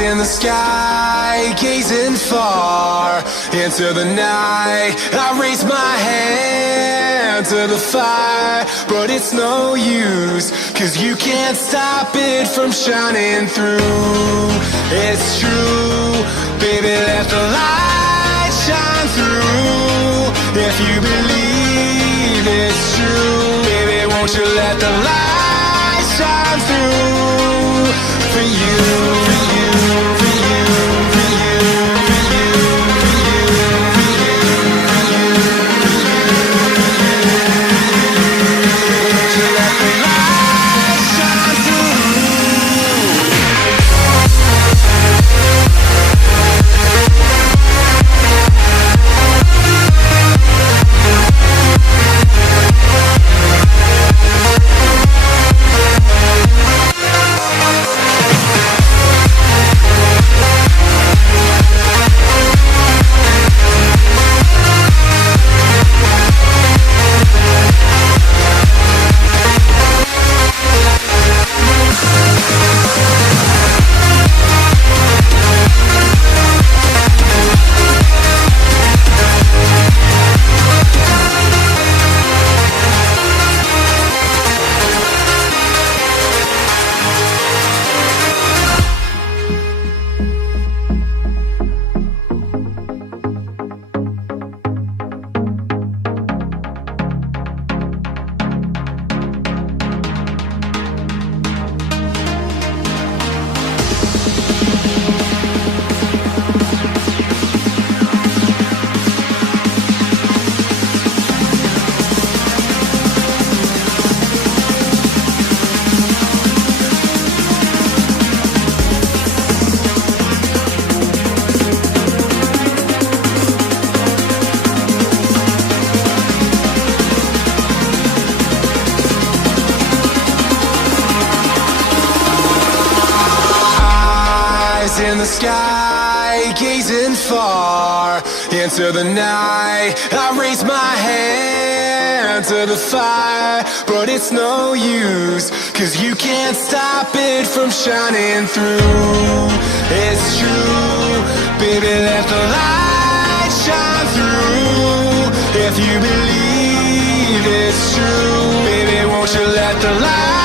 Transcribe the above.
In the sky, gazing far into the night, I raise my hand to the fire, but it's no use, 'cause you can't stop it from shining through. It's true, baby, let the light shine through. If you believe it's true, baby, won't you let the light shine through for you, for you. In the sky, gazing far into the night, I raise my hand to the fire, but it's no use, 'cause you can't stop it from shining through. It's true, baby, let the light shine through. If you believe it's true, baby, won't you let the light